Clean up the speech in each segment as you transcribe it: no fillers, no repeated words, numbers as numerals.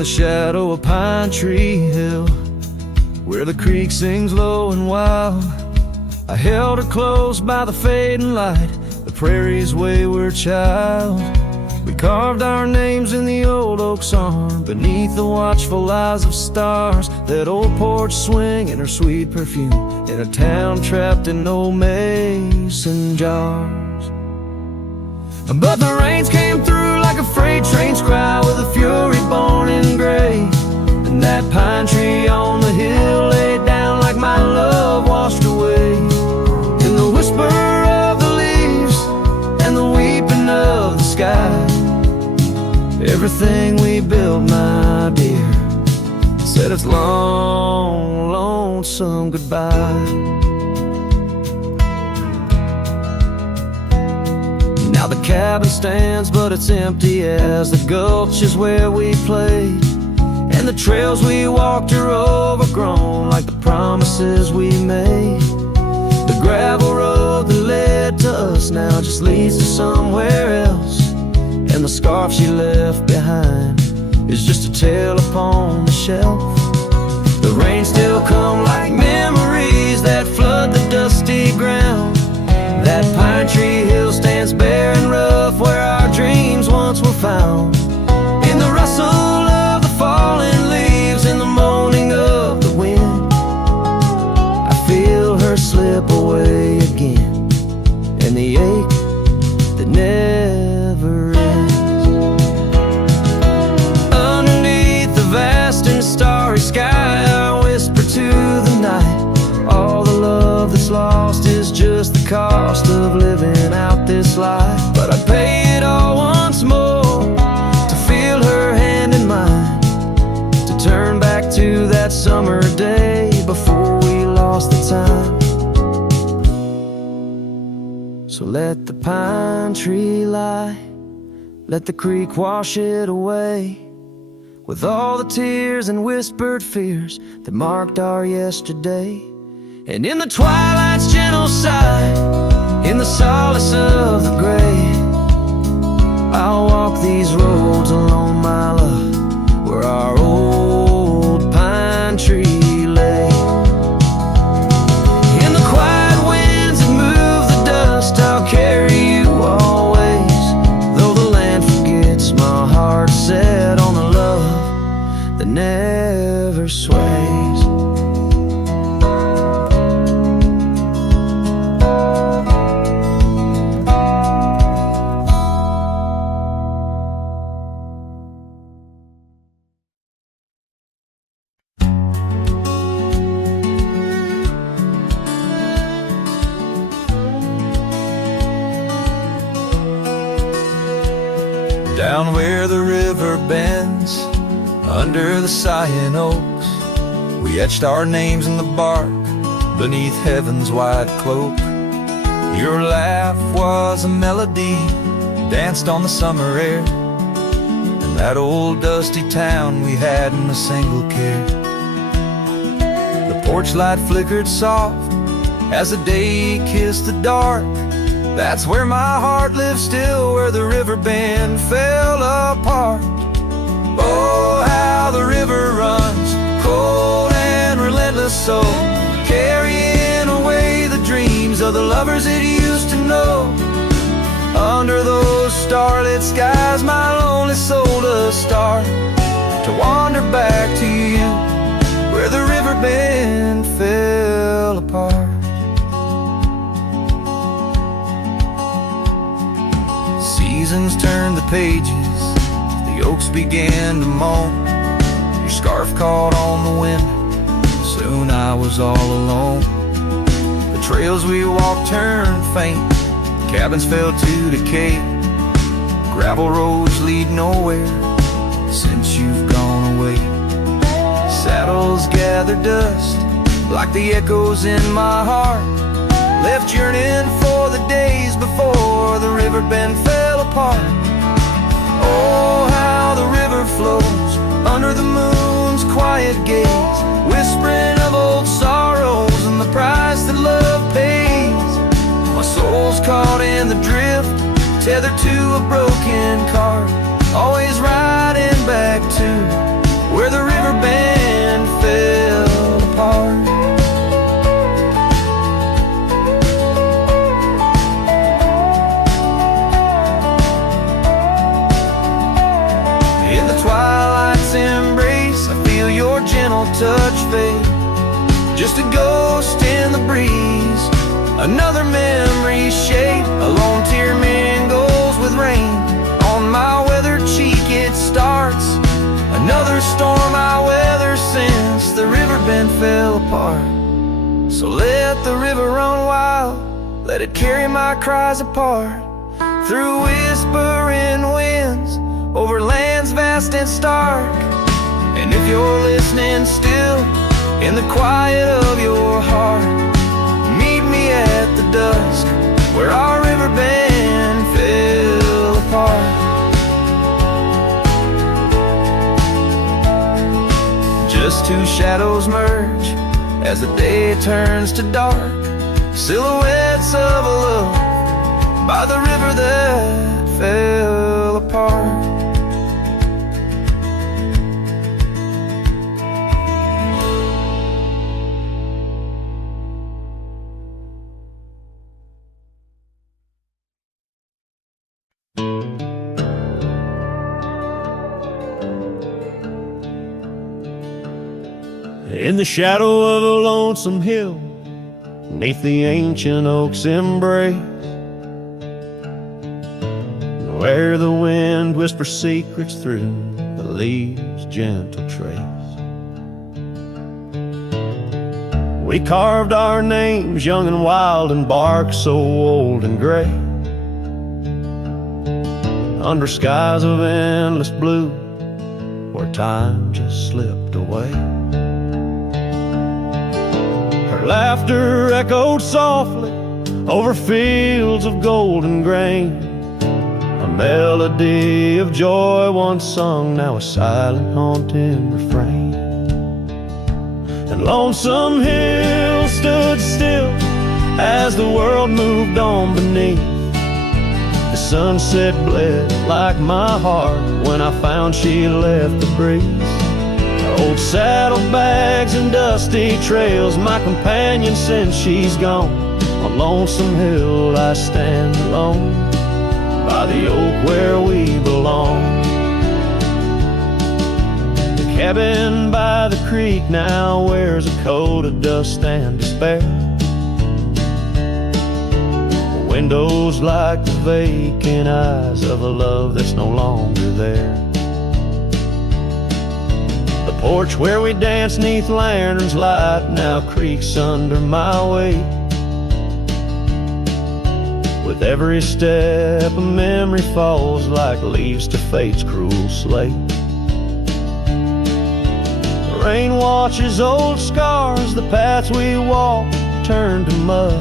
the shadow of Pine Tree Hill, where the creek sings low and wild, I held her close by the fading light, the prairie's wayward child. We carved our names in the old oak's arm, beneath the watchful eyes of stars. That old porch swing and her sweet perfume, in a town trapped in old mason jars. But the rains came through like a freight train's cry, with a fury born in gray. And that pine tree on the hill laid down like my love washed away. In the whisper of the leaves and the weeping of the sky, everything we built, my dear, said its long, lonesome goodbye. Now the cabin stands, but it's empty as the gulch is where we played. And the trails we walked are overgrown, like the promises we made. The gravel road that led to us now just leads to somewhere else. And the scarf she left behind is just a tale upon the shelf. The rain still come like memories that flood the dusty ground. That pine tree hill stands bare and rough, where our dreams once were found. In the rustle of the falling leaves, in the moaning of the wind, I feel her slip away again, and the ache that never ends. Underneath the vast and starry sky, I whisper to the night, all the love that's lost is just the cost of living out this life. But I'd pay it all once more to feel her hand in mine, to turn back to that summer day before we lost the time. So let the pine tree lie, let the creek wash it away, with all the tears and whispered fears that marked our yesterday. And in the twilight's gentle sigh, in the solace of the gray, I'll walk these roads alone, my love, where our old pine tree lay. In the quiet winds that move the dust, I'll carry you always, though the land forgets, my heart set on the love that never sways. Down where the river bends, under the sighing oaks, we etched our names in the bark, beneath heaven's wide cloak. Your laugh was a melody, danced on the summer air, in that old dusty town we hadn't a single care. The porch light flickered soft as the day kissed the dark. That's where my heart lives still, where the river bend fell apart. Oh, how the river runs, cold and relentless, so carrying away the dreams of the lovers it used to know. Under those starlit skies, my lonely soul does start to wander back to you, where the river bend fell apart. Seasons turned the pages, the oaks began to moan. Your scarf caught on the wind, soon I was all alone. The trails we walked turned faint, cabins fell to decay. Gravel roads lead nowhere since you've gone away. Saddles gather dust like the echoes in my heart, left yearning for the days before the river bend fell apart. Oh, how the river flows under the moon's quiet gaze, whispering of old sorrows and the price that love pays. My soul's caught in the drift, tethered to a broken cart, always riding back to just a ghost in the breeze. Another memory shade, a lone tear mingles with rain. On my weathered cheek it starts, another storm I weather since the riverbend fell apart. So let the river run wild, let it carry my cries apart. Through whispering winds, over lands vast and stark. And if you're listening still, in the quiet of your heart, meet me at the dusk, where our riverbend fell apart. Just two shadows merge as the day turns to dark, silhouettes of a love by the river that fell apart. In the shadow of a lonesome hill, neath the ancient oak's embrace, where the wind whispers secrets through the leaves' gentle trace, we carved our names young and wild in bark so old and gray, under skies of endless blue, where time just slipped away. Her laughter echoed softly over fields of golden grain, a melody of joy once sung, now a silent haunting refrain. And Lonesome Hill stood still as the world moved on beneath. The sunset bled like my heart when I found she left the breeze. Old saddlebags and dusty trails, my companion since she's gone. On Lonesome Hill I stand alone, by the oak where we belong. The cabin by the creek now wears a coat of dust and despair. The windows like the vacant eyes of a love that's no longer there. The porch where we danced neath lanterns light now creaks under my weight. With every step a memory falls like leaves to fate's cruel slate. The rain washes old scars, the paths we walk turn to mud.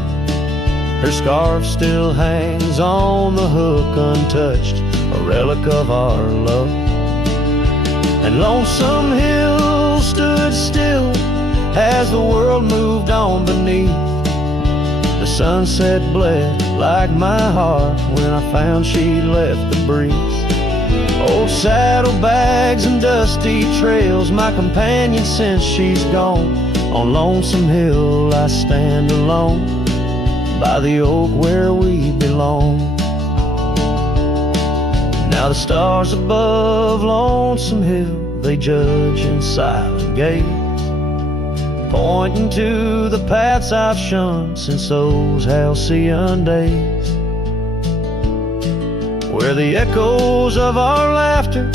Her scarf still hangs on the hook untouched, a relic of our love. And Lonesome Hill stood still as the world moved on beneath. The sunset bled like my heart when I found she left the breeze. Old saddlebags and dusty trails, my companion since she's gone. On Lonesome Hill I stand alone, by the oak where we belong. Now the stars above Lonesome Hill, they judge in silent gaze, pointing to the paths I've shunned since those halcyon days, where the echoes of our laughter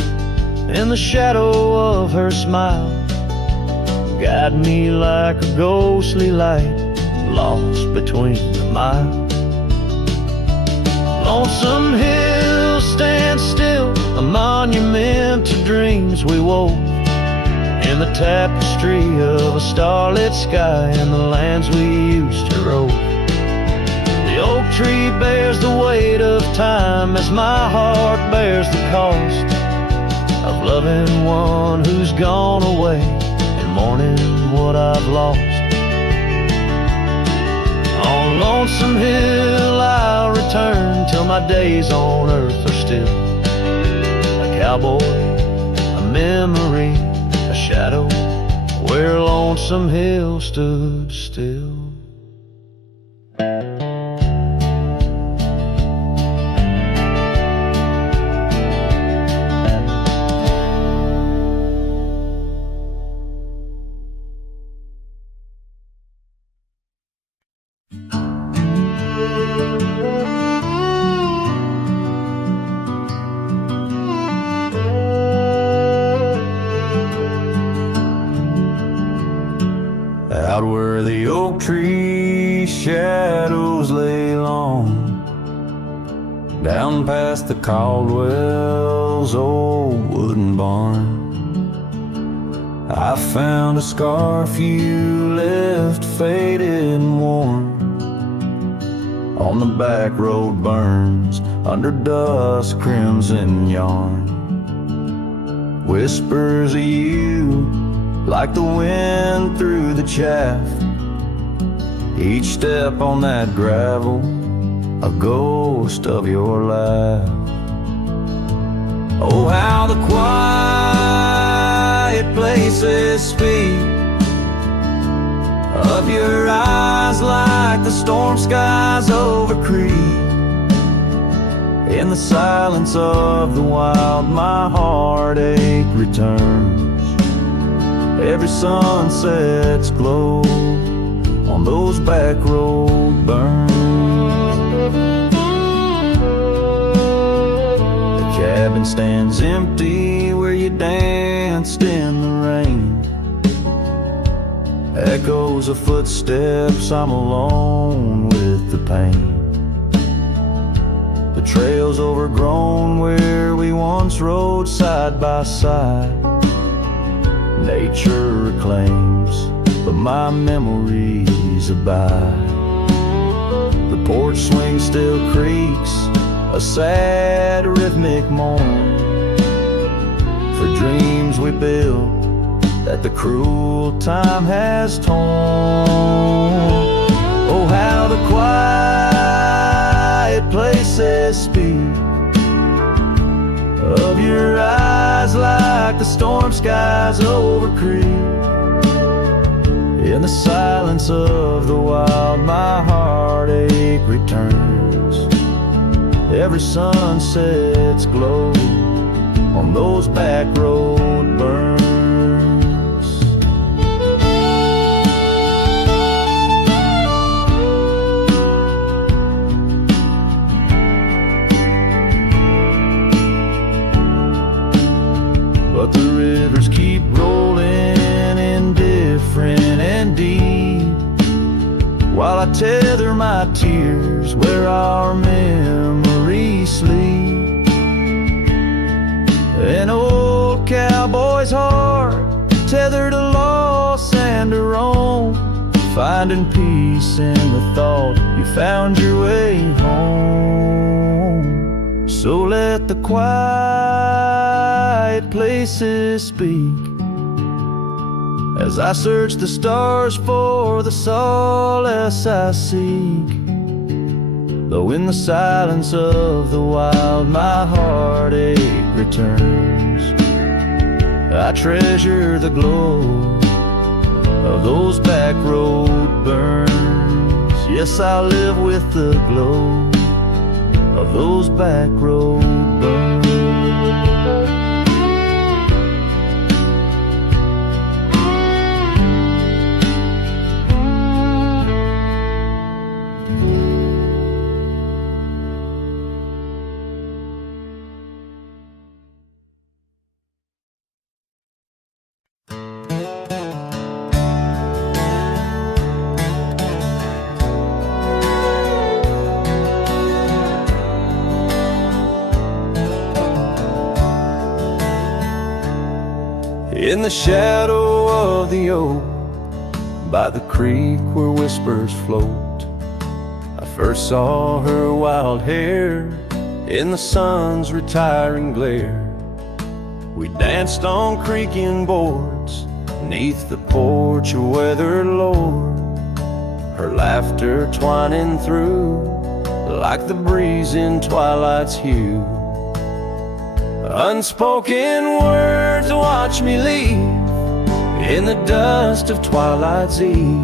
and the shadow of her smile guide me like a ghostly light lost between the miles. Lonesome Hill stands still, a monument to dreams we wove, in the tapestry of a starlit sky and the lands we used to rove. The oak tree bears the weight of time as my heart bears the cost of loving one who's gone away and mourning what I've lost. On Lonesome Hill I'll return till my days on earth are still a cowboy, a memory, a shadow where Lonesome Hill stood still. where the oak tree shadows lay long, down past the Caldwell's old wooden barn, I found a scarf you left faded and worn on the back road burns under dust crimson yarn. Whispers of you like the wind through the chaff, each step on that gravel a ghost of your laugh. Oh, how the quiet places speak of your eyes like the storm skies over creek. In the silence of the wild my heartache returns. Every sunset's glow on those back road burns. The cabin stands empty where you danced in the rain. Echoes of footsteps, I'm alone with the pain. The trail's overgrown where we once rode side by side. Nature reclaims, but my memories abide. The porch swing still creaks, a sad rhythmic moan, for dreams we built that the cruel time has torn. Oh, how the quiet places speak of your eyes like the storm skies over creek. In the silence of the wild my heartache returns. Every sunset's glow on those back road burns. But the rivers keep rolling indifferent and deep, while I tether my tears where our memories sleep. An old cowboy's heart tethered to loss and to roam, finding peace in the thought you found your way home. So let the quiet places speak as I search the stars for the solace I seek. Though in the silence of the wild my heartache returns, I treasure the glow of those back road burns. Yes, I live with the glow of those back road burns. In the shadow of the oak, by the creek where whispers float, I first saw her wild hair in the sun's retiring glare. We danced on creaking boards neath the porch of weathered lore, her laughter twining through like the breeze in twilight's hue. Unspoken words watch me leave in the dust of twilight's eve.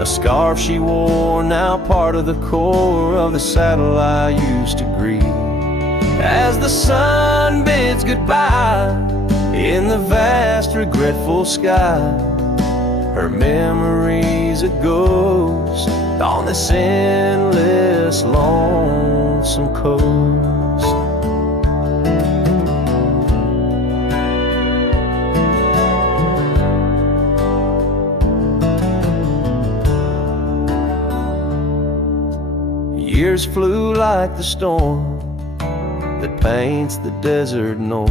A scarf she wore, now part of the core of the saddle I used to grieve. As the sun bids goodbye in the vast regretful sky, her memory's a ghost on this endless lonesome coast. Years flew like the storm that paints the desert north.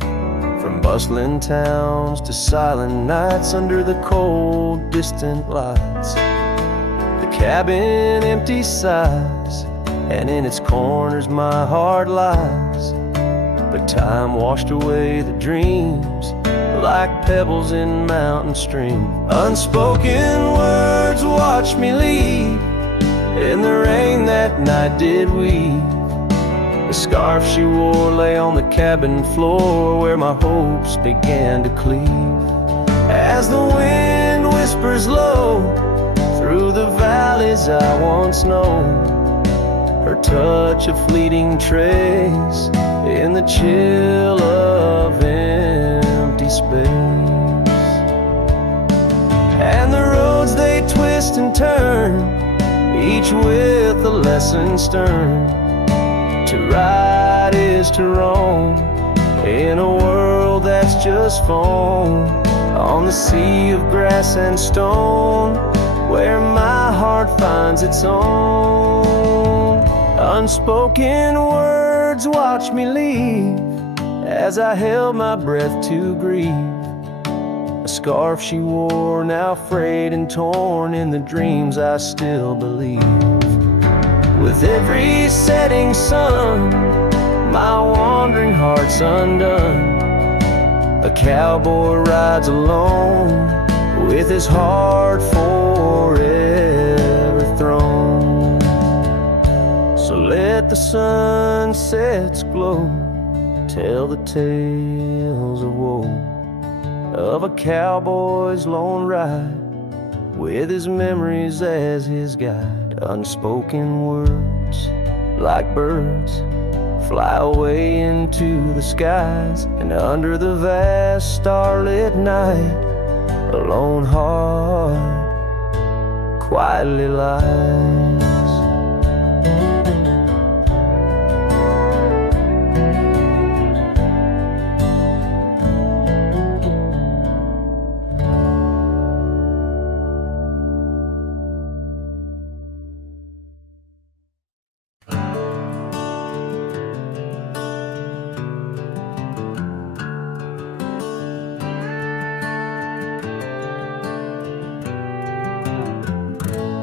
From bustling towns to silent nights under the cold, distant lights. The cabin empty sighs, and in its corners my heart lies. But time washed away the dreams like pebbles in mountain stream. Unspoken words watched me leave. In the rain that night did weave. The scarf she wore lay on the cabin floor where my hopes began to cleave. As the wind whispers low through the valleys I once known, her touch a fleeting trace in the chill of empty space. And the roads they twist and turn, each with a lesson stern. To ride is to roam in a world that's just foam, on the sea of grass and stone where my heart finds its own. Unspoken words watch me leave as I held my breath to grieve. A scarf she wore now frayed and torn in the dreams I still believe. With every setting sun, my wandering heart's undone. A cowboy rides alone with his heart forever thrown. So let the sunsets glow, tell the tales of woe, of a cowboy's lone ride with his memories as his guide. Unspoken words, like birds, fly away into the skies, and under the vast starlit night, a lone heart quietly lies.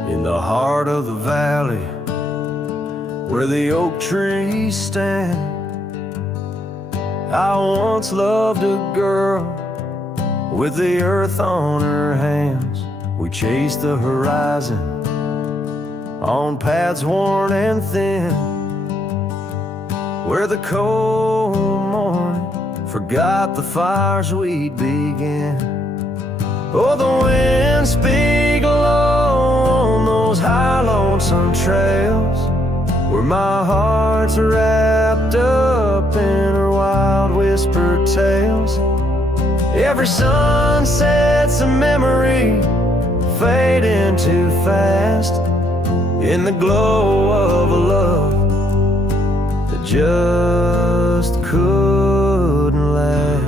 In the heart of the valley, where the oak trees stand, I once loved a girl with the earth on her hands. We chased the horizon on paths worn and thin, where the cold morning forgot the fires we'd began. Oh, the wind speak low on those high lonesome trails, where my heart's wrapped up in her wild whispered tales. Every sunset's a memory fading too fast, in the glow of a love that just couldn't last.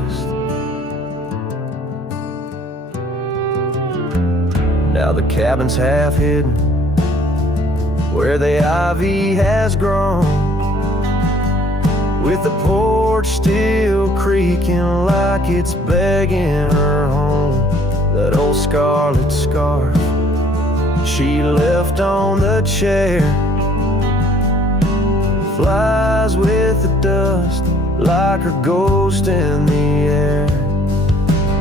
Now the cabin's half hidden where the ivy has grown, with the porch still creaking like it's begging her home. That old scarlet scarf she left on the chair flies with the dust like her ghost in the air.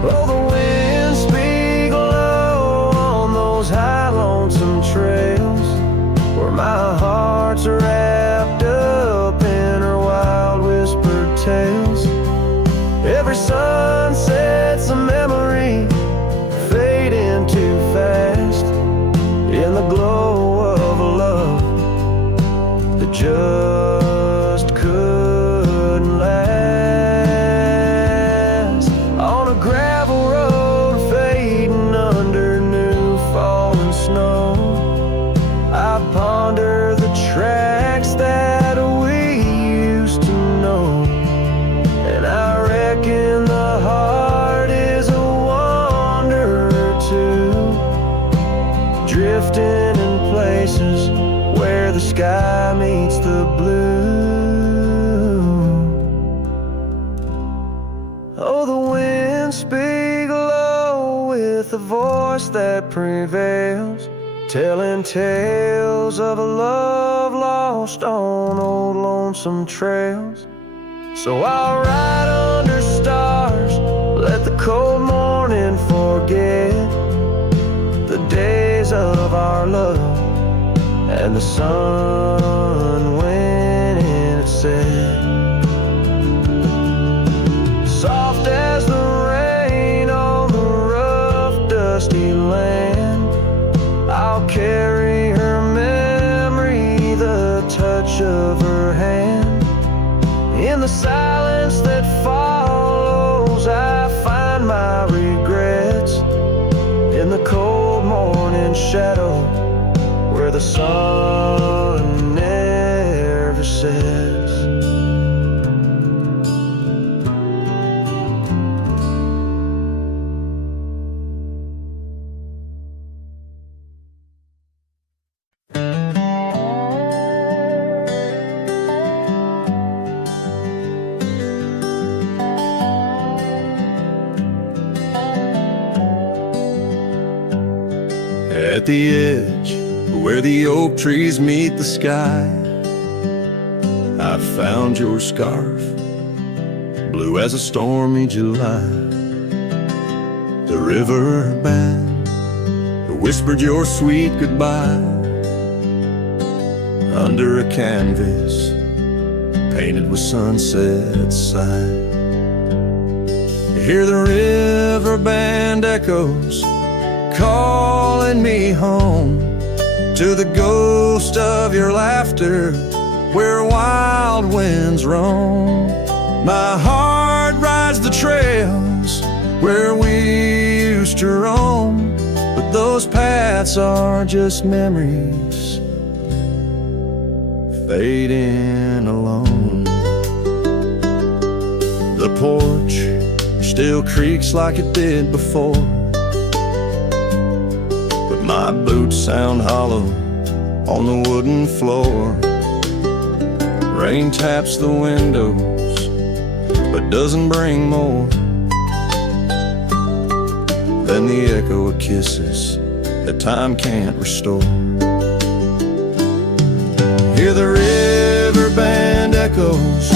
Oh, the wind speak low on those high lonesome trails, where my heart's wrapped up in her wild whispered tales. Every sunset's a memory fading too fast, in the glow of a love that just couldn't last. On a gravel road fading under new falling snow, I ponder the tracks that we used to know, and I reckon the heart is a wanderer too, drifting in places where where the sky meets the blue. Oh, the winds speak low with a voice that prevails, telling tales of a love lost on old lonesome trails. So I'll ride under stars, let the cold morning forget the days of our love and the sun when it set. Soft as the rain on the rough, dusty land, I'll carry her memory, the touch of her hand. In the silence that follows, I find my regrets. In the cold morning shadow, where the sun never sets. At the edge where the oak trees meet the sky, I found your scarf, blue as a stormy July. The river band whispered your sweet goodbye under a canvas painted with sunset sight. You hear the river band echoes calling me home to the ghost of your laughter where wild winds roam. My heart rides the trails where we used to roam, but those paths are just memories fading alone. The porch still creaks like it did before, my boots sound hollow on the wooden floor. Rain taps the windows, but doesn't bring more than the echo of kisses that time can't restore. Hear the river band echoes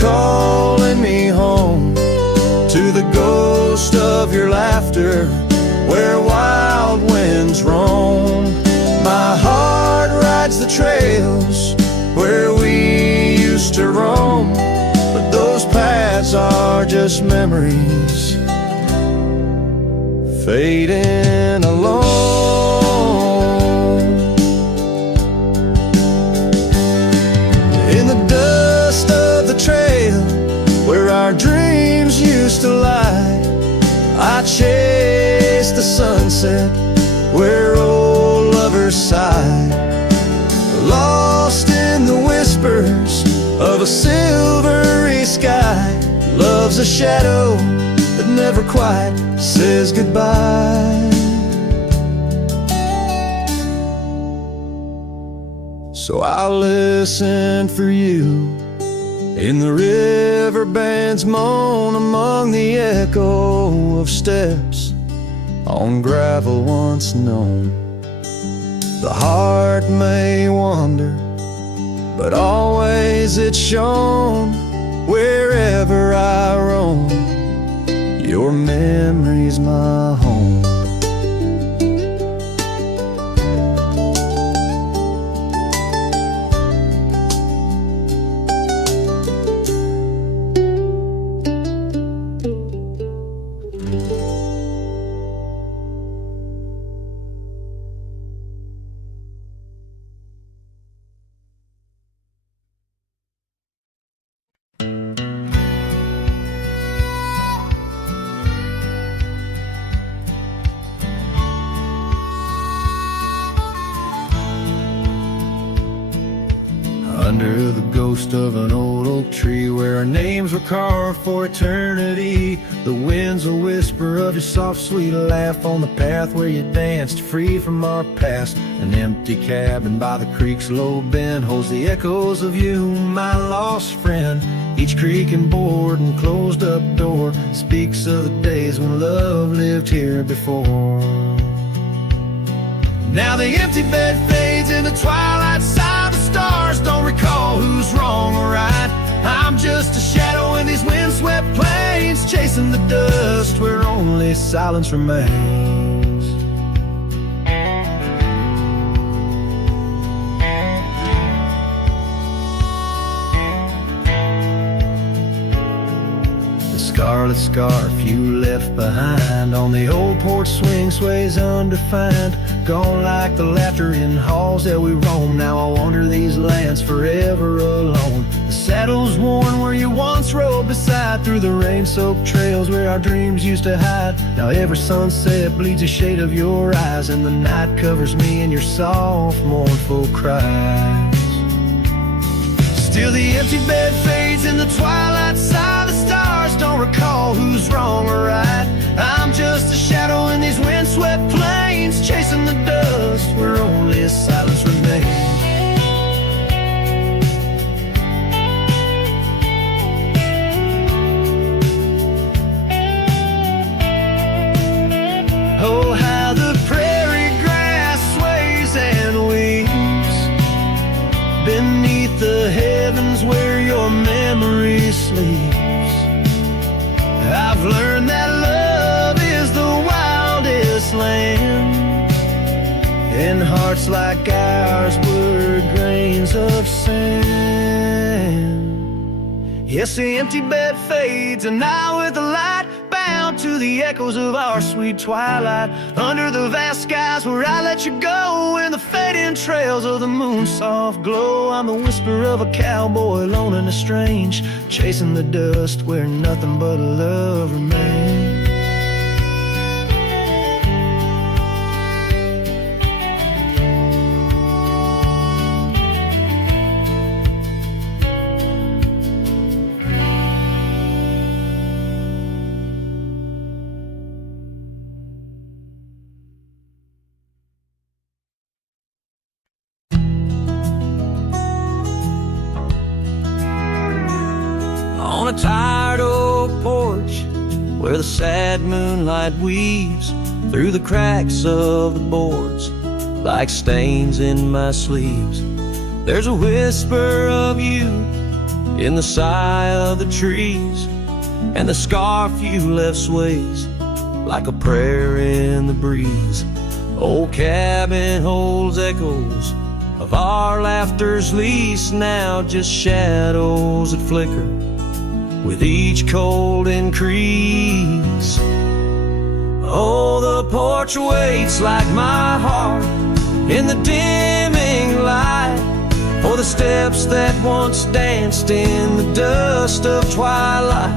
calling me home to the ghost of your laughter where wild winds roam. My heart rides the trails where we used to roam, but those paths are just memories fading alone. In the dust of the trail where our dreams used to lie, I chase the sunset where old lovers sigh, lost in the whispers of a silvery sky. Love's a shadow that never quite says goodbye. So I'll listen for you in the river band's moan, among the echo of steps on gravel once known. The heart may wander, but always it's shown wherever I roam. Your memory's my home. under the ghost of an old oak tree where our names were carved for eternity. The wind's a whisper of your soft, sweet laugh on the path where you danced free from our past. An empty cabin by the creek's low bend holds the echoes of you, my lost friend. Each creaking board and closed up door speaks of the days when love lived here before. Now the empty bed fades in the twilight side. The stars don't recall who's wrong or right. I'm just a shadow in these windswept plains, chasing the dust where only silence remains. Scarlet scarf you left behind on the old porch swing sways undefined. Gone like the laughter in halls that we roam. Now I wander these lands forever alone. The saddle's worn where you once rode beside, through the rain-soaked trails where our dreams used to hide. Now every sunset bleeds a shade of your eyes, and the night covers me in your soft, mournful cries. Still the empty bed fades in the twilight side. The stars don't recall who's wrong or right. I'm just a shadow in these windswept plains, chasing the dust where only silence remains. Oh, how the prairie grass sways and weeps beneath the heavens where your memory sleeps. I've learned that love is the wildest land, and hearts like ours were grains of sand. Yes, the empty bed fades, and I with the light, bound to the echoes of our sweet twilight, under the vast skies where I let you go, in the fading trails of the moon's soft glow. I'm the whisper of a cowboy, lone and estranged, chasing the dust where nothing but love remains. On a tired old porch where the sad moonlight weaves through the cracks of the boards like stains in my sleeves, there's a whisper of you in the sigh of the trees, and the scarf you left sways like a prayer in the breeze. Old cabin holds echoes of our laughter's lease, now just shadows that flicker with each cold increase. Oh, the porch waits like my heart in the dimming light, for the steps that once danced in the dust of twilight.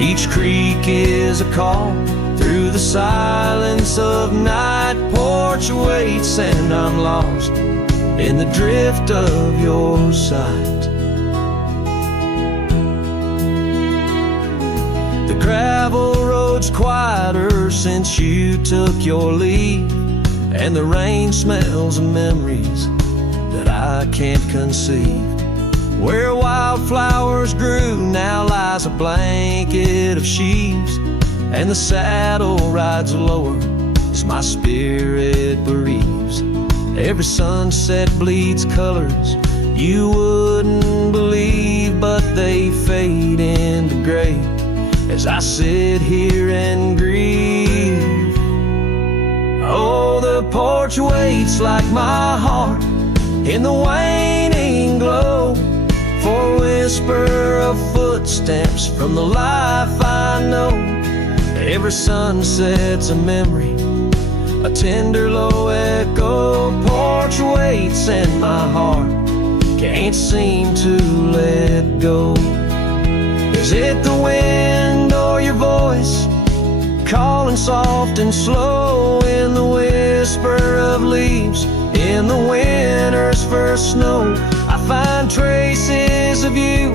Each creak is a call through the silence of night. Porch waits and I'm lost in the drift of your sight. The gravel road's quieter since you took your leave, and the rain smells of memories that I can't conceive. Where wildflowers grew now lies a blanket of sheaves, and the saddle rides lower as my spirit bereaves. Every sunset bleeds colors you wouldn't believe, but they fade into gray as I sit here and grieve. Oh, the porch waits like my heart in the waning glow, for a whisper of footsteps from the life I know. Every sunset's a memory, a tender low echo. Porch waits and my heart can't seem to let go. Is it the wind or your voice calling soft and slow in the whisper of leaves in the winter's first snow? I find traces of you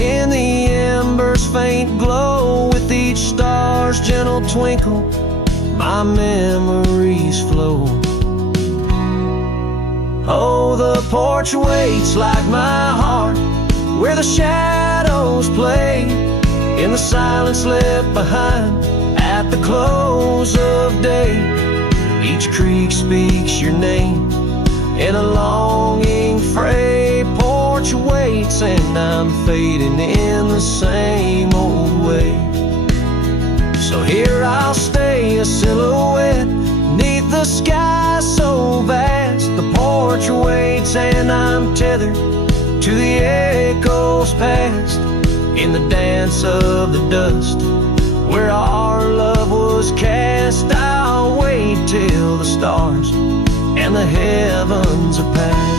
in the embers' faint glow. With each star's gentle twinkle, my memories flow. Oh, the porch waits like my heart, where the shadows play in the silence left behind at the close of day. Each creek speaks your name in a longing fray. Porch waits and I'm fading in the same old way. So here I'll stay, a silhouette neath the sky so vast. The porch waits and I'm tethered to the echoes past. In the dance of the dust where our love was cast, I'll wait till the stars and the heavens are past.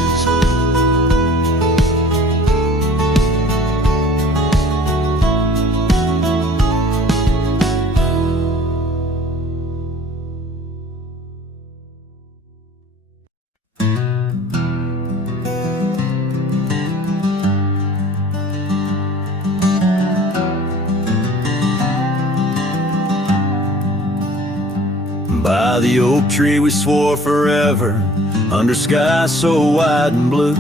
By the oak tree we swore forever, under skies so wide and blue.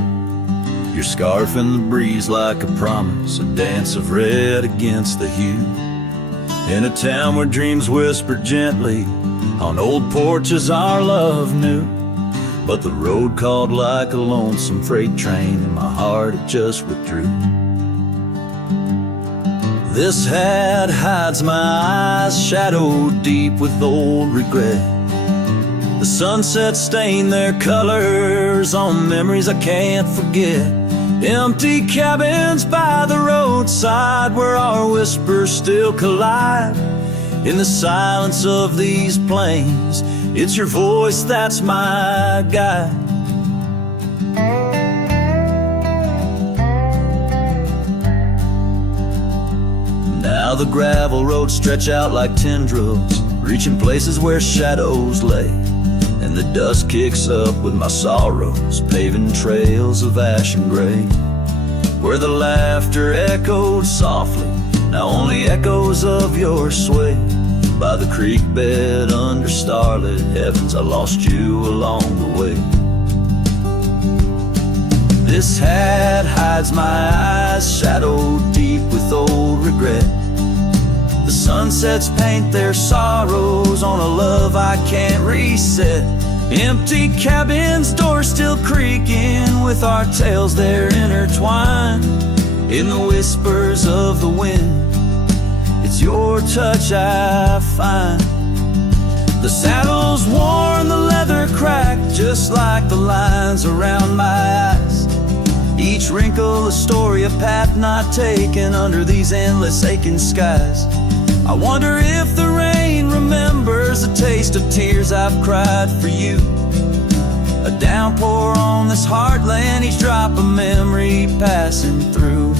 Your scarf in the breeze like a promise, a dance of red against the hue. In a town where dreams whisper gently, on old porches our love knew. But the road called like a lonesome freight train, and my heart it just withdrew. This hat hides my eyes, shadowed deep with old regret. The sunset stained their colors on memories I can't forget. Empty cabins by the roadside where our whispers still collide. In the silence of these plains, it's your voice that's my guide. Now the gravel roads stretch out like tendrils, reaching places where shadows lay. And the dust kicks up with my sorrows, paving trails of ash and gray. Where the laughter echoed softly, now only echoes of your sway. By the creek bed under starlit heavens, I lost you along the way. This hat hides my eyes, shadowed deep with old regret. The sunsets paint their sorrows on a love I can't reset. Empty cabins, doors still creaking with our tales there intertwined. In the whispers of the wind, it's your touch I find. The saddle's worn, the leather cracked, just like the lines around my eyes. Each wrinkle a story, a path not taken under these endless aching skies. I wonder if the rain remembers the taste of tears I've cried for you. A downpour on this heartland, each drop a memory passing through.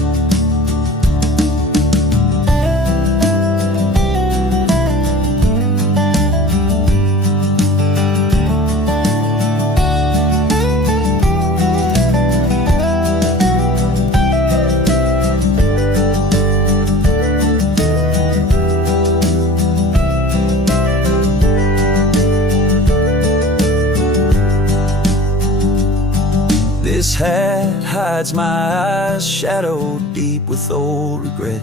This hat hides my eyes, shadowed deep with old regret.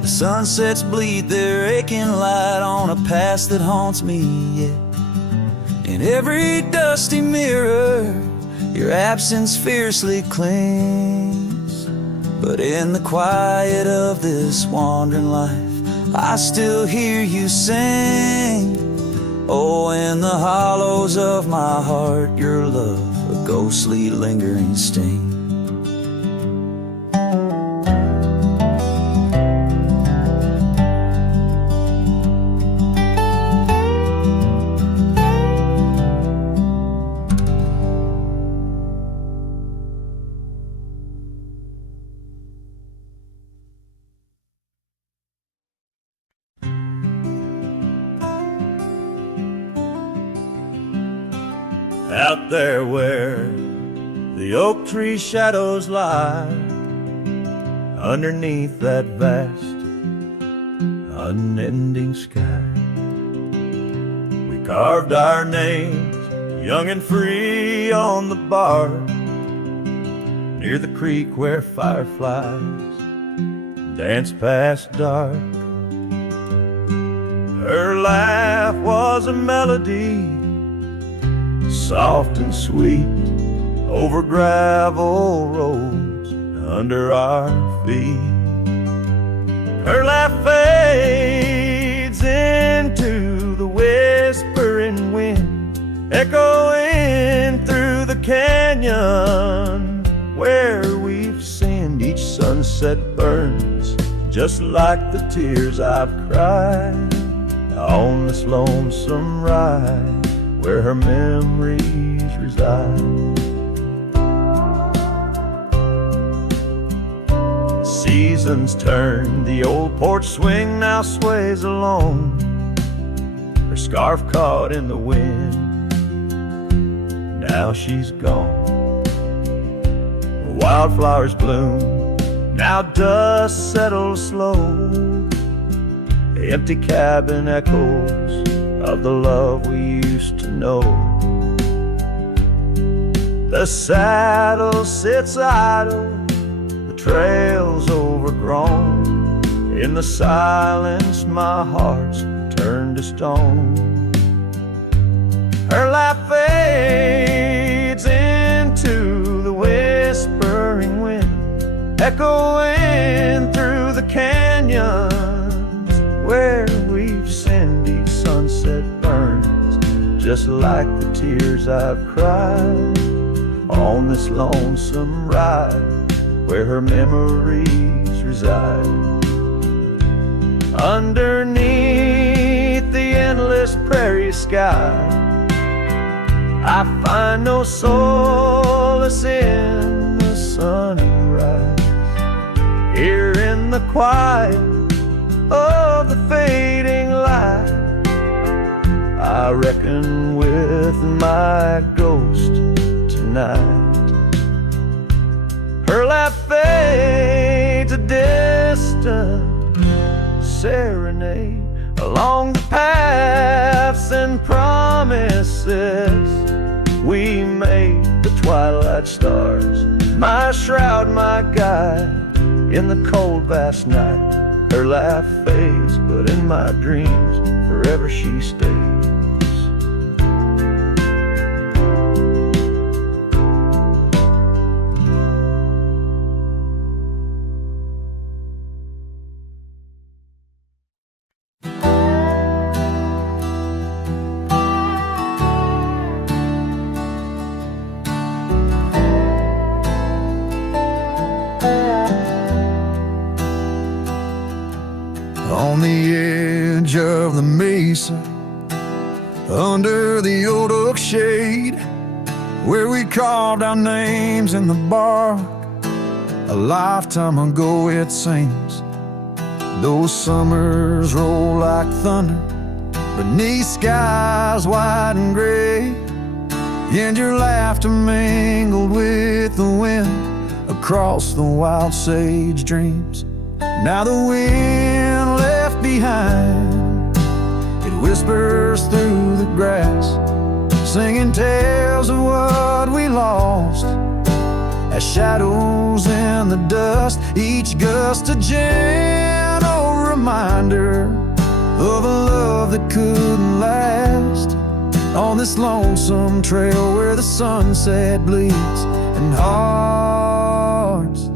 The sunsets bleed their aching light on a past that haunts me yet. In every dusty mirror, your absence fiercely clings. But in the quiet of this wandering life, I still hear you sing. Oh, in the hollows of my heart, your love, a ghostly lingering sting. Out there where The oak tree shadows lie underneath that vast, unending sky. We carved our names, young and free, on the bark near the creek where fireflies dance past dark. Her laugh was a melody, soft and sweet, over gravel roads under our feet. Her laugh fades into the whispering wind, echoing through the canyon where we've sinned. Each sunset burns just like the tears I've cried on this lonesome ride where her memories reside. Seasons turn, the old porch swing now sways alone, her scarf caught in the wind. Now she's gone. Wildflowers bloom, now dust settles slow. The empty cabin echoes of the love we used to know. The saddle sits idle, the trail's overgrown. In the silence my heart's turned to stone. Her laugh fades into the whispering wind, echoing through the canyons where we've sinned. Each sunset burns just like the tears I've cried on this lonesome ride where her memories reside. Underneath the endless prairie sky, I find no solace in the sunrise. Here in the quiet of the fading light, I reckon with my ghost tonight. Her laugh fades, a distant serenade along the paths and promises we made. The twilight stars, my shroud, my guide in the cold vast night. Her laugh fades, but in my dreams forever she stays. On the edge of the mesa, under the old oak shade, where we carved our names in the bark, a lifetime ago it seems. Those summers roll like thunder beneath skies white and gray, and your laughter mingled with the wind across the wild sage dreams. Now the wind left behind, it whispers through the grass, singing tales of what we lost as shadows in the dust. Each gust a gentle reminder of a love that couldn't last, on this lonesome trail where the sunset bleeds and hearts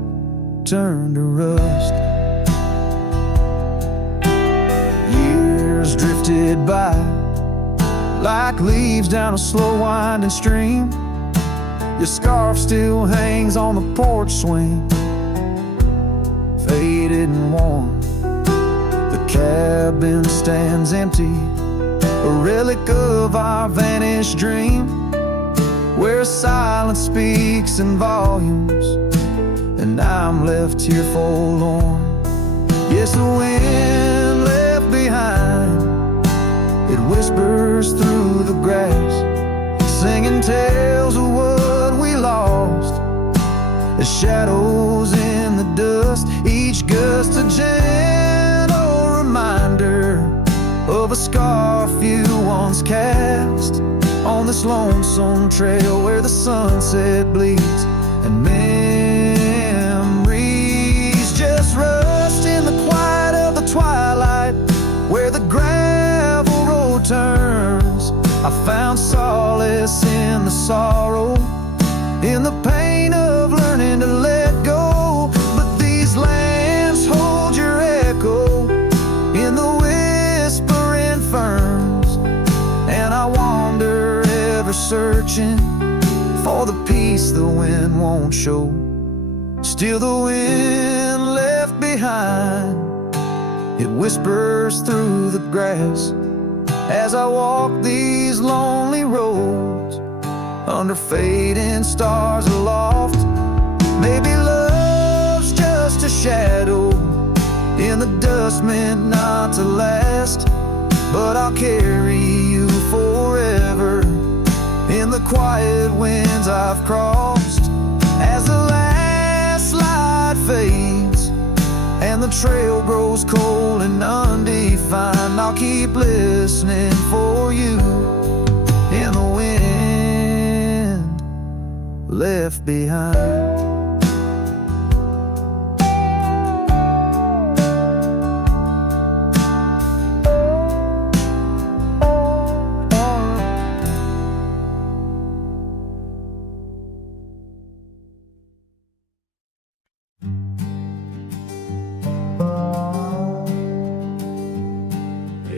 turn to rust. Drifted by like leaves down a slow winding stream. Your scarf still hangs on the porch swing, faded and worn. The cabin stands empty, a relic of our vanished dream, where silence speaks in volumes, and I'm left here forlorn. Yes, the wind left behind, it whispers through the grass, singing tales of what we lost shadows in the dust, each gust a gentle reminder of a scar few once cast on this lonesome trail where the sunset bleeds and memories just rust in the quiet of the twilight where the gravel road turns. I found solace in the sorrow, in the pain of learning to let go. But these lands hold your echo in the whispering ferns, and I wander ever searching for the peace the wind won't show. Still the wind left behind, it whispers through the grass as I walk these lonely roads under fading stars aloft. Maybe love's just a shadow in the dust meant not to last, but I'll carry you forever in the quiet winds I've crossed. As the last light fades and the trail grows cold and undefined, I'll keep listening for you in the wind left behind.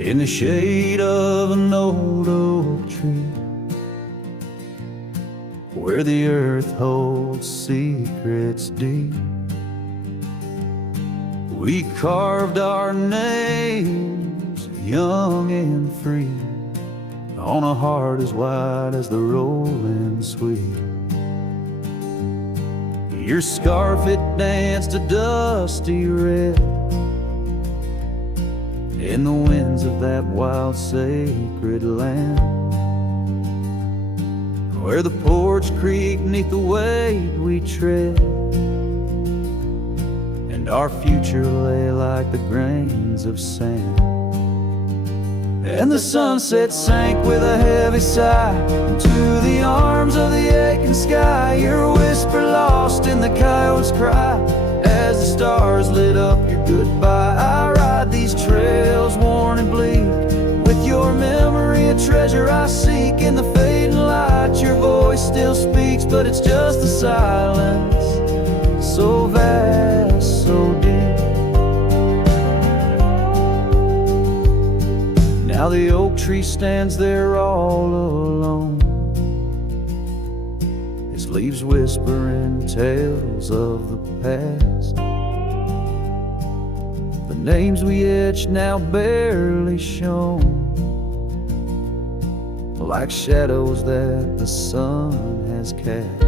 In the shade of an old oak tree, where the earth holds secrets deep, we carved our names young and free on a heart as wide as the rolling sweet. Your scarf, it danced a dusty red in the winds of that wild sacred land, where the porch creaked neath the weight we tread, and our future lay like the grains of sand. And the sunset sank with a heavy sigh into the arms of the aching sky, your whisper lost in the coyote's cry as the stars lit up your goodbye. I ride these trails worn and bleak with your memory, a treasure I seek. In the fading light your voice still speaks, but it's just the silence, so vast, so deep. Now the oak tree stands there all alone, its leaves whispering tales of the past. The names we etched now barely shown, like shadows that the sun has cast.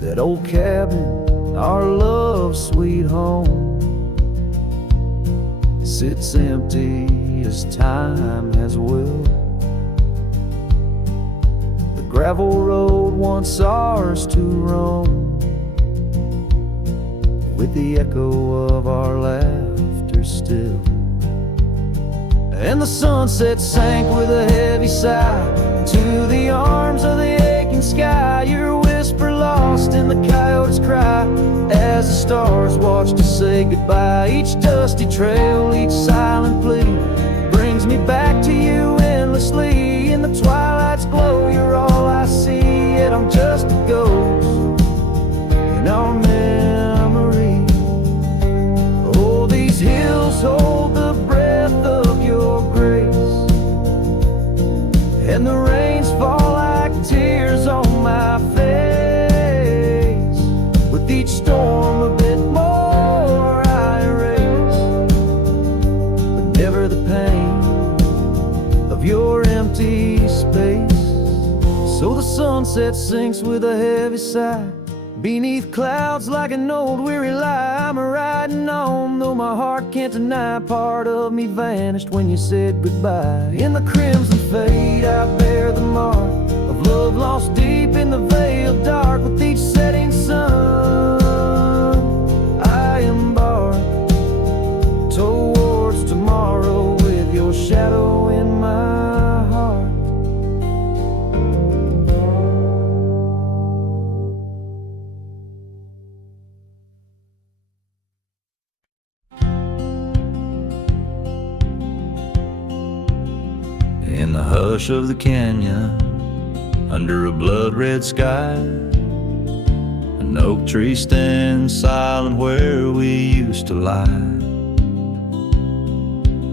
That old cabin, our love's sweet home, sits empty as time has willed. The gravel road once ours to roam, with the echo of our laughter still. And the sunset sank with a heavy sigh into the arms of the aching sky, your whisper lost in the coyote's cry as the stars watched us say goodbye. Each dusty trail, each silent plea brings me back to you endlessly. In the twilight's glow you're all I see, yet I'm just a ghost in our memory. Oh, these hills hold the breath of your grace, and the rains fall like tears on my face. With each storm a bit more I erase, but never the pain of your empty space. So the sunset sinks with a heavy sigh beneath clouds like an old weary lie. I'm riding on, though my heart can't deny part of me vanished when you said goodbye. In the crimson fade I bear the mark of love lost deep in the veil dark, with each set hush of the canyon, under a blood-red sky. An oak tree stands silent where we used to lie.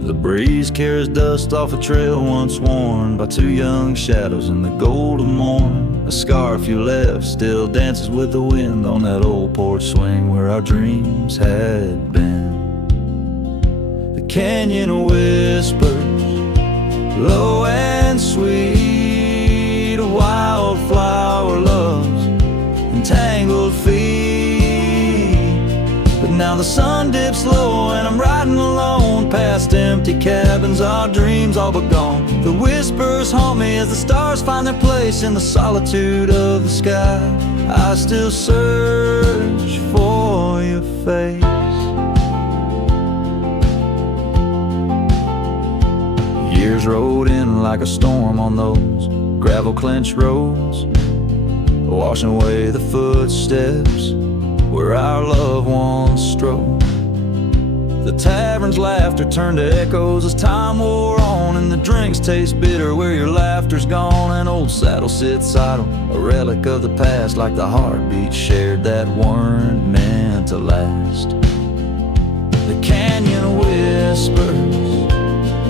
The breeze carries dust off a trail once worn by two young shadows in the gold of morn. A scarf you left still dances with the wind on that old porch swing where our dreams had been. The canyon whispers, low and sweet, a wildflower loves entangled feet. But now the sun dips low and I'm riding alone past empty cabins, our dreams all but gone. The whispers haunt me as the stars find their place in the solitude of the sky. I still search for your face. Years rode in like a storm on those gravel clenched roads, washing away the footsteps where our loved ones strode. The tavern's laughter turned to echoes as time wore on, and the drinks taste bitter where your laughter's gone. An old saddle sits idle, a relic of the past, like the heartbeats shared that weren't meant to last. The canyon whispers,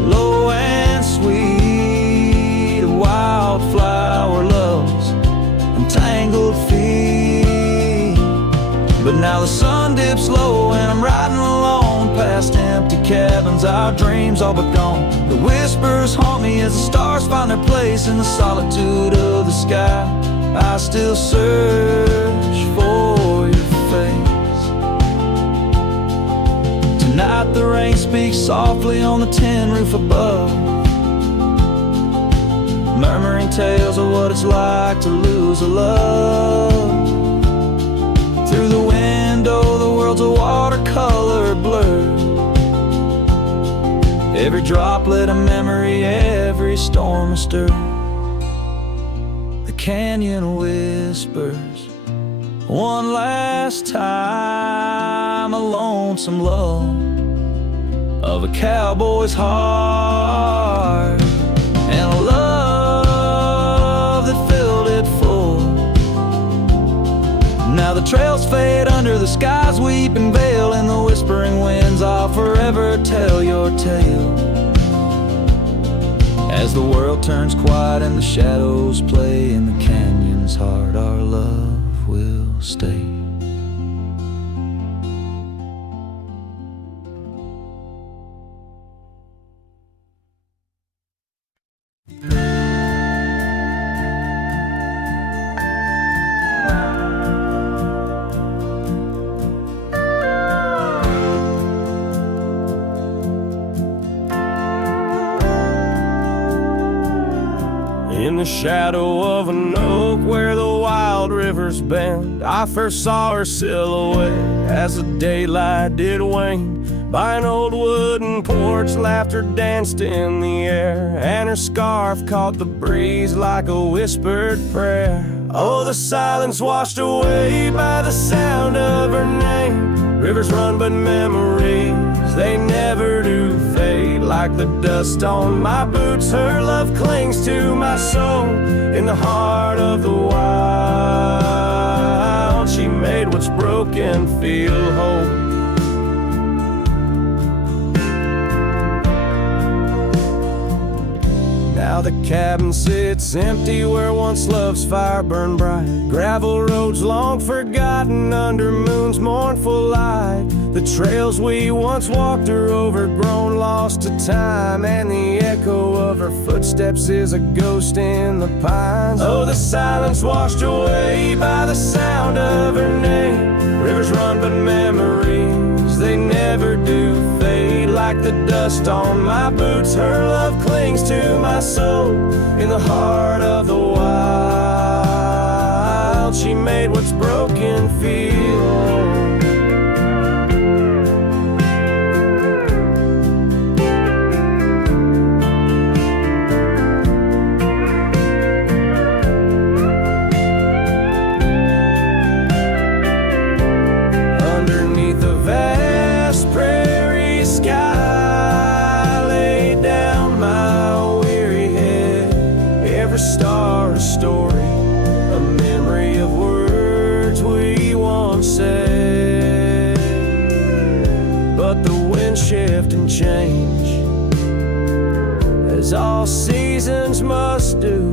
low and sweet, a wildflower loves entangled feet. But now the sun dips low and I'm riding alone past empty cabins, our dreams all but gone. The whispers haunt me as the stars find their place in the solitude of the sky. I still search for your face. Tonight the rain speaks softly on the tin roof above, murmuring tales of what it's like to lose a love. Through the window the world's a watercolor blur, every droplet a memory, every storm a stir. The canyon whispers one last time, a lonesome love of a cowboy's heart, and a love that filled it full. Now the trails fade under the sky's weeping veil, and the whispering winds I'll forever tell your tale. As the world turns quiet and the shadows play in the canyon's heart, our love will stay. In the shadow of an oak where the wild rivers bend, I first saw her silhouette as the daylight did wane. By an old wooden porch, laughter danced in the air, and her scarf caught the breeze like a whispered prayer. Oh, the silence washed away by the sound of her name. Rivers run but memories, they never do fade. Like the dust on my boots, her love clings to my soul. In the heart of the wild, she made what's broken feel whole. Now the cabin sits empty where once love's fire burned bright. Gravel roads long forgotten under moon's mournful light. The trails we once walked are overgrown, lost to time, and the echo of her footsteps is a ghost in the pines. Oh, the silence washed away by the sound of her name. Rivers run but memories, they never do fade. Like the dust on my boots, her love clings to my soul. In the heart of the wild, she made what's broken feel whole. Underneath the vast prairie sky, lay down my weary head. a story, a memory of words we once said. But the wind shift and change, as all seasons must do.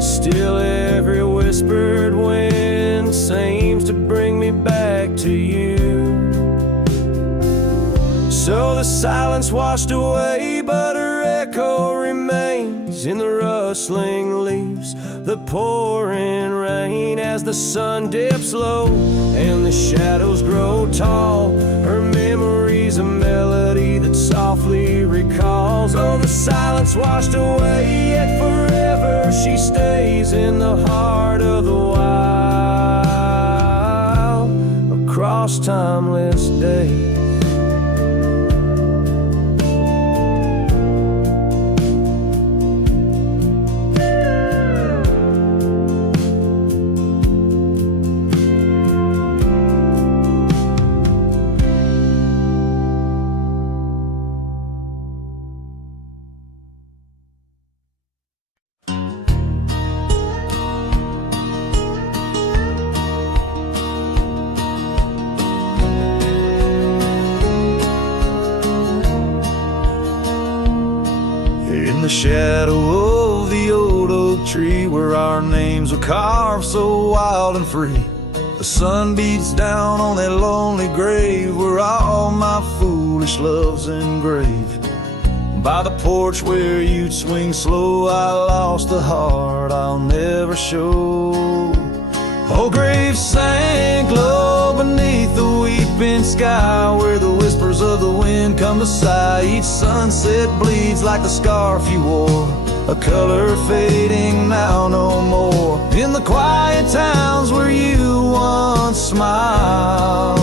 Still every whispered wind seems to bring me back to you. So the silence washed away, but her echo remains in the rustling leaves, the pouring rain. As the sun dips low and the shadows grow tall, her memory's a melody that softly recalls. Oh, the silence washed away, yet forever she stays in the heart of the wild, across timeless days. In the shadow of the old oak tree, where our names were carved so wild and free, the sun beats down on that lonely grave where all my foolish love's engraved. By the porch where you'd swing slow, I lost the heart I'll never show. Oh, grave sank low beneath the weeping sky, where the whispers of the wind come to sigh. Each sunset bleeds like the scarf you wore, a color fading now no more. In the quiet towns where you once smiled,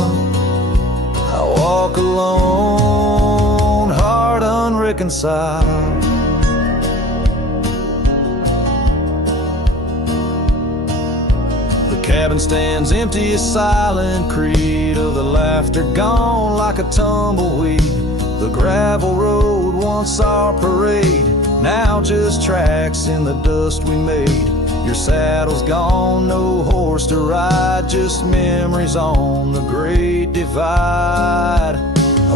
I walk alone, heart unreconciled. The cabin stands empty, a silent creed of the laughter gone like a tumbleweed. The gravel road, once our parade, now just tracks in the dust we made. Your saddle's gone, no horse to ride, just memories on the great divide.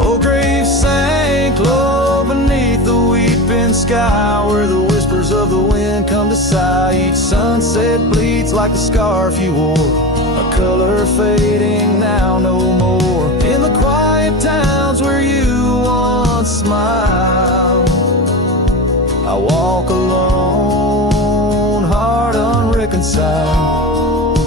Oh, grave sank low beneath the weeping sky, where the whispers of the wind come to sigh. Each sunset bleeds like the scarf you wore, a color fading now no more. In the quiet towns where you once smiled, I walk alone, heart unreconciled.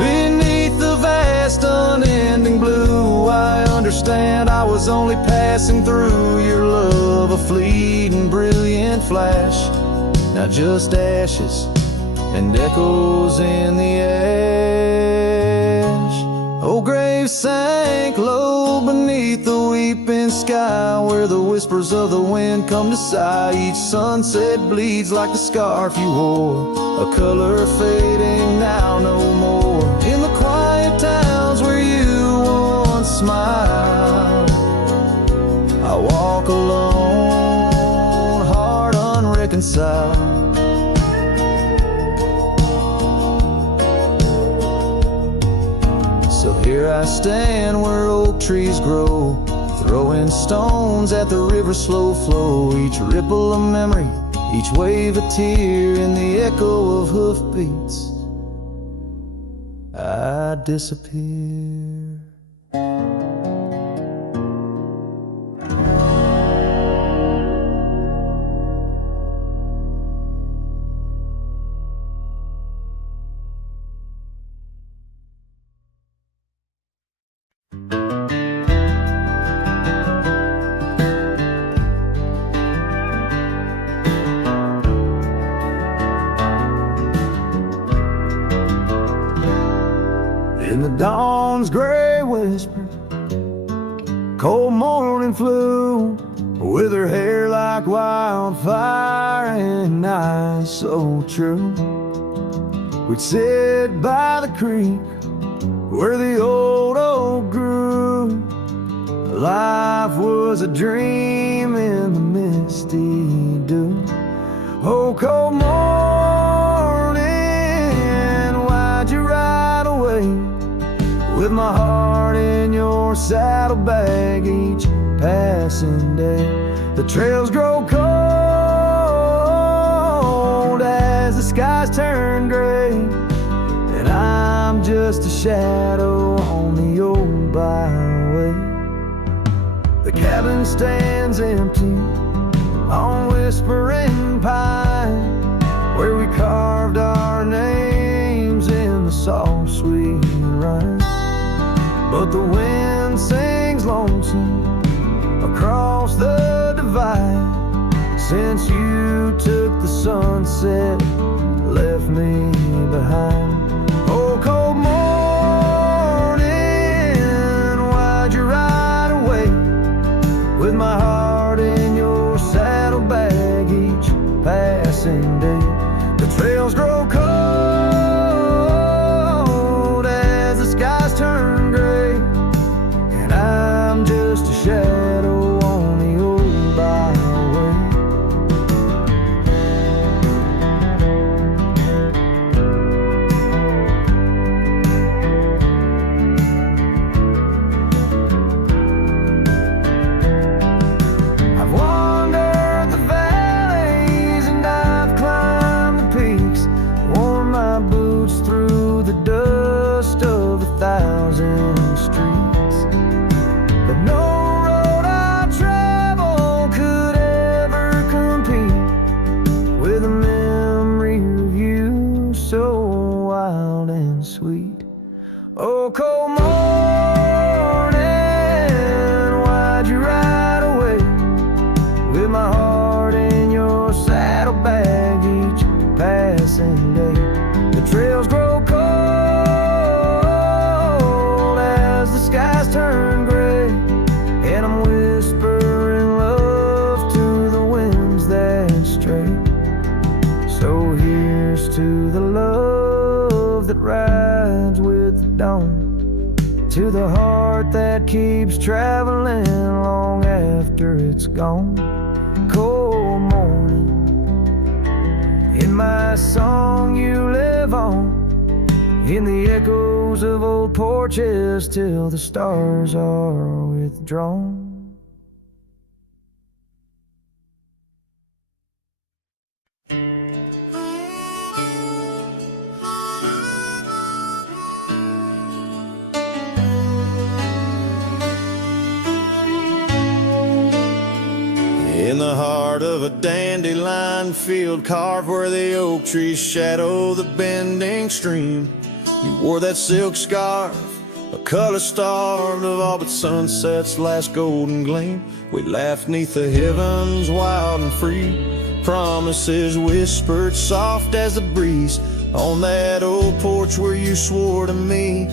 Beneath the vast unending blue, I understand I was only passing through. Your love a fleeting brilliant flash, now just ashes and echoes in the ash. Oh, grave sank low beneath the weeping sky, where the whispers of the wind come to sigh. Each sunset bleeds like the scarf you wore, a color fading now no more. In the quiet towns where you once smiled, I walk alone, heart unreconciled. So here I stand where oak trees grow, throwing stones at the river's slow flow. Each ripple a memory, each wave a tear, in the echo of hoofbeats I disappear. In the dawn's gray whisper, cold morning flew, with her hair like wildfire and eyes so true. We'd sit by the creek where the old oak grew. Life was a dream in the misty your saddlebag each passing day. The trails grow cold as the skies turn gray, and I'm just a shadow on the old byway. The cabin stands empty on Whispering Pine, where we carved our names in the soft sweet rime. But the wind sings lonesome across the divide since you took the sunset, left me behind. Oh, cold morning, why'd you ride away with my heart in your saddlebag each passing day? The trails grow cold as the skies turn gray, and I'm just a shadow on the old byway. I've wandered the valleys and I've climbed the peaks, worn my boots through the dust of 1,000 streets, but no road I travel could ever compete with a memory of you so wild and sweet. Oh, cold morning, why'd you ride away with my heart in your saddlebag each passing day? The trails grow cold as the skies turn gray, and I'm whispering love to the winds that stray. So here's to the love that rides with the dawn, to the heart that keeps traveling long after it's gone. Cold morning, in my song you live on, in the echoes of old porches till the stars are withdrawn. In the heart of a dandelion field, carved where the oak trees shadow the bending stream, you wore that silk scarf, a color starved of all but sunset's last golden gleam. We laughed neath the heavens wild and free, promises whispered soft as the breeze, on that old porch where you swore to me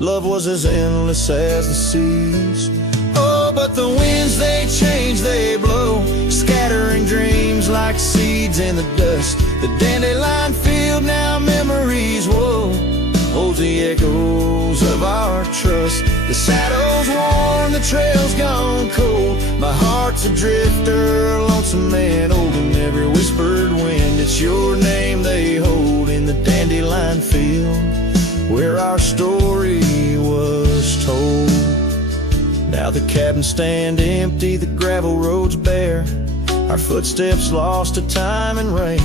love was as endless as the seas. Oh, but the winds, they change, they blow, scattering dreams like seeds in the dust. The dandelion field, now memories, whoa, holds the echoes of our trust. The saddle's worn, the trail's gone cold, my heart's a drifter, lonesome and old, and every whispered wind, it's your name they hold in the dandelion field where our story was told. Now the cabins stand empty, the gravel roads bare, our footsteps lost to time and rain.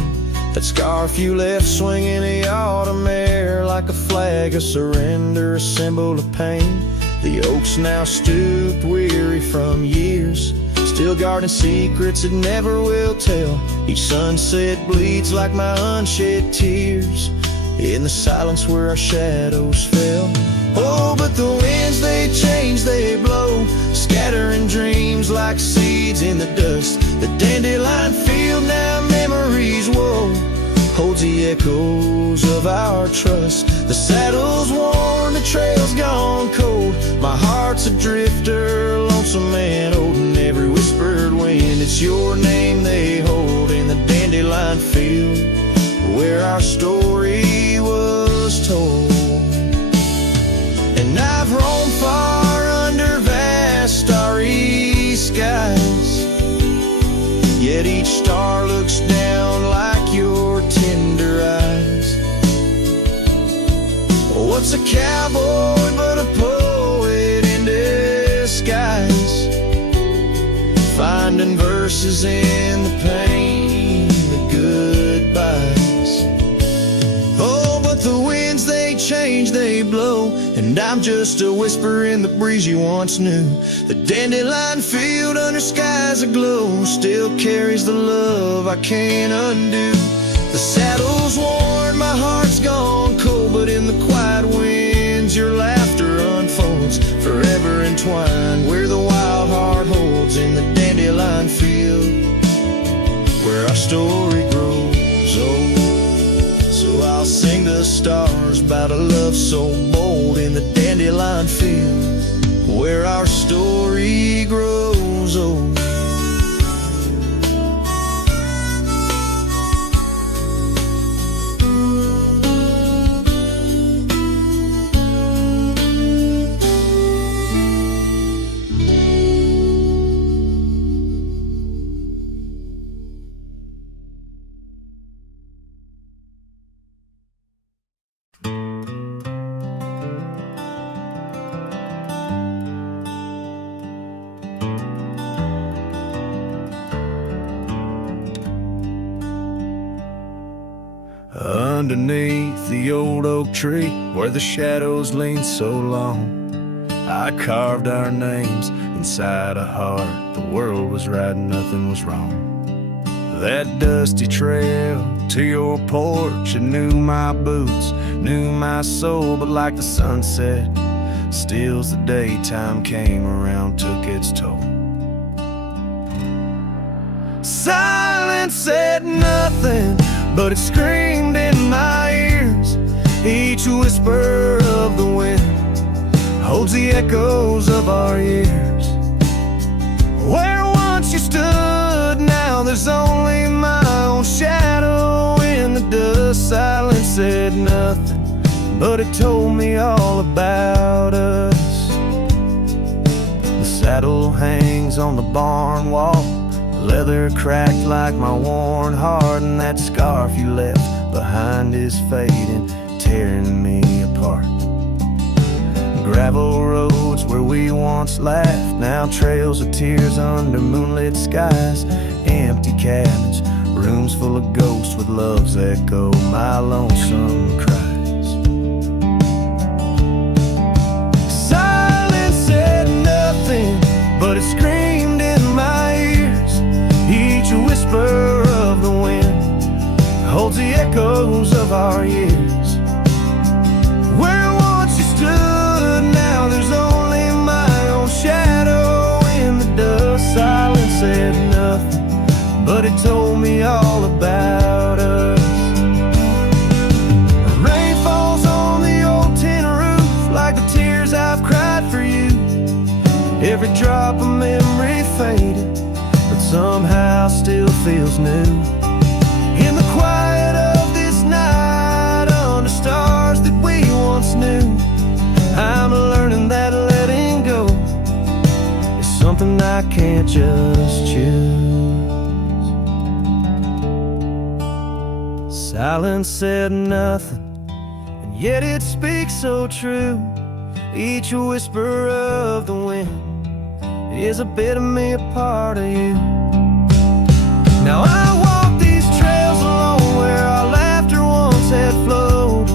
That scarf you left swinging the autumn air like a flag of surrender, a symbol of pain. The oaks now stooped, weary from years, still guarding secrets it never will tell. Each sunset bleeds like my unshed tears in the silence where our shadows fell. Oh, but the winds, they change, they blow, scattering dreams like seeds in the dust. The dandelion field, now memories, whoa, holds the echoes of our trust. The saddle's worn, the trail's gone cold, my heart's a drifter, lonesome and old, and every whispered wind, it's your name they hold in the dandelion field where our story was told. And I've roamed far under vast starry skies, yet each star looks down like your tender eyes. What's a cowboy but a poet in finding verses in the pain, the goodbyes. Oh, but the winds, they change, they blow, and I'm just a whisper in the breeze you once knew. The dandelion field under skies aglow still carries the love I can't undo. The saddle's worn, my heart's gone cold, but in the quiet winds your laughter unfolds, forever entwined where the wild heart holds, in the dandelion field where our story grows old. So I'll sing the stars about a love so bold, in the dandelion field where our story grows old. Underneath the old oak tree where the shadows lean so long, I carved our names inside a heart. The world was right and nothing was wrong. That dusty trail to your porch, it knew my boots, knew my soul, but like the sunset steals the day, time came around, took its toll. Silence said nothing, but it screamed in my ears. Each whisper of the wind holds the echoes of our years. Where once you stood, now there's only my own shadow in the dust. Silence said nothing, but it told me all about us. The saddle hangs on the barn wall, leather cracked like my worn heart, and that scarf you left behind is fading, tearing me apart. Gravel roads where we once laughed, now trails of tears under moonlit skies. Empty cabins, rooms full of ghosts with love's echo, my lonesome cries. Silence said nothing, but it screamed in my ears. Each whisper of the wind holds the echoes of our years. Where once you stood, now there's only my own shadow in the dust. Silence said nothing, but it told me all about us. Rain falls on the old tin roof like the tears I've cried for you. Every drop of memory faded, but somehow still feels new. In the quiet of this night, under stars that we once knew, I'm learning that letting go is something I can't just choose. Silence said nothing, and yet it speaks so true. Each whisper of the wind is a bit of me, a part of you. Now I walk these trails alone where our laughter once had flowed.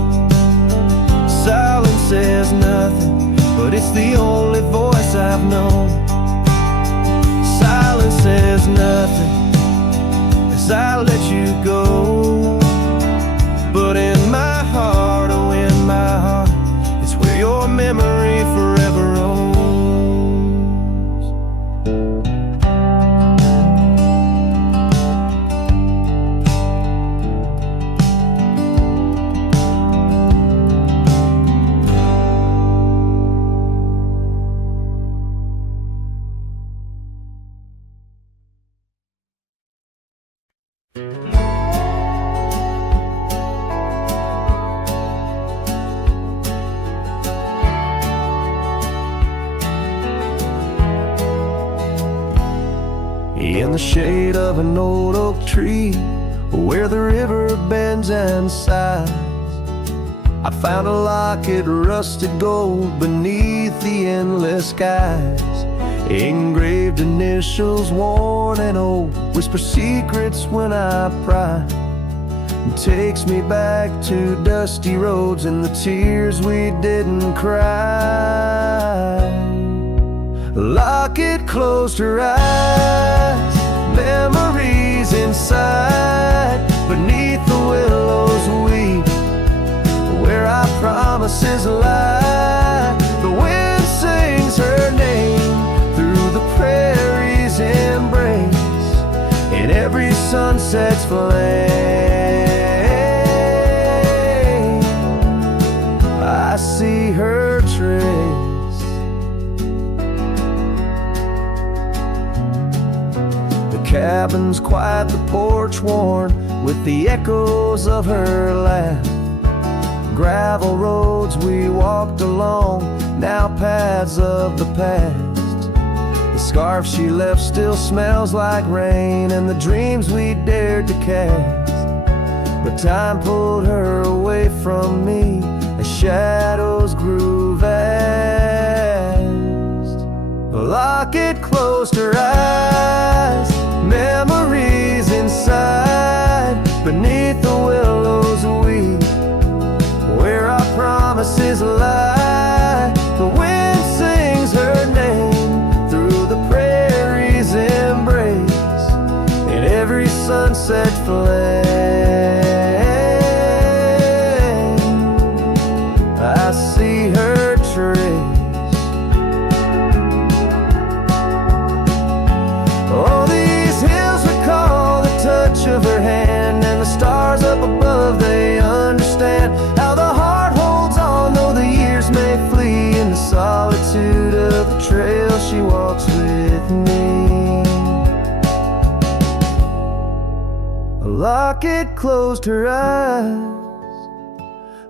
Silence says nothing, but it's the only voice I've known. Silence says nothing as I let you go, but in my heart, oh in my heart, it's where your memory forever owns. In the shade of an old oak tree, where the river bends and sighs, I found a locket, rusted gold beneath the endless skies. Engraved initials, worn and old, whisper secrets when I pry. It takes me back to dusty roads and the tears we didn't cry. Locket closed her eyes, memories inside. Beneath the willows weep, where our promises lie. The wind sings her name through the prairie's embrace, in every sunset's flame I see her trace. The cabin's quiet, the porch worn with the echoes of her laugh. Gravel roads we walked along, now paths of the past. The scarf she left still smells like rain, and the dreams we dared to cast. But time pulled her away from me as shadows grew vast. The locket closed her eyes, memories inside. Beneath the willows weep, where our promises lie. The wind sings her name through the prairie's embrace, in every sunset flame I see her trace. Oh, these hills recall the touch of her hand, and the stars up above, they understand how the heart holds on, though the years may flee. In the solitude of the trail she walks with me. A locket closed her eyes,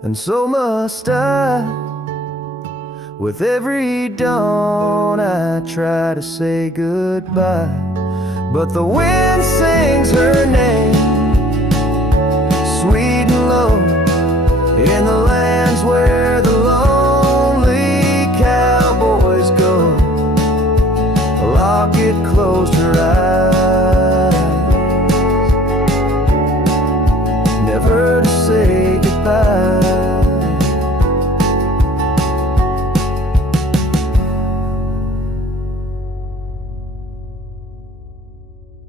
and so must I. With every dawn I try to say goodbye, but the wind sings her name, sweet and low, in the lands where the lonely cowboys go. A locket closed